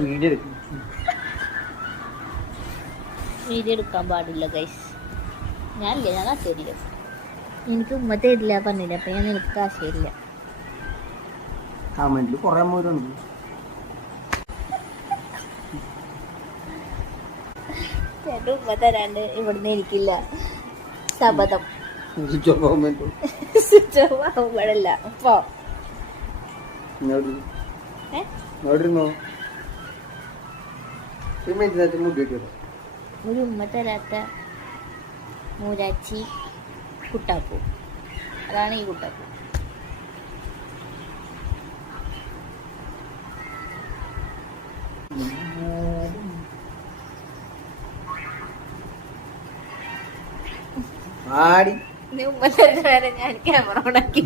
Video എടുക്കാൻ പാടില്ല guys. ഞാനില്ല, ഞാൻ കാശ് തരില്ല. എനിക്ക് ഉമ്മ തരില്ല പറഞ്ഞില്ല, അപ്പൊ ഞാൻ നിനക്ക് കാശ് തരില്ല. കമന്റിൽ കൊറേ അമ്മൂരുണ്ട്. ചേട്ടൻ ഉമ്മ തരാണ്ട് ഇവിടുന്ന് എനിക്കില്ല. ശപഥം. സ്വിച്ച് ഓഫ് ആവുമ്പോഴല്ല ഇപ്പൊ. ഒരു ഉമ്മ തരാത്ത മൂരാച്ചി കുട്ടാപ്പു. അതാണ് ഈ കുട്ടാപ്പു. ഉമ്മ തരുന്ന വരെ ഞാൻ ക്യാമറ ഓണാക്കി.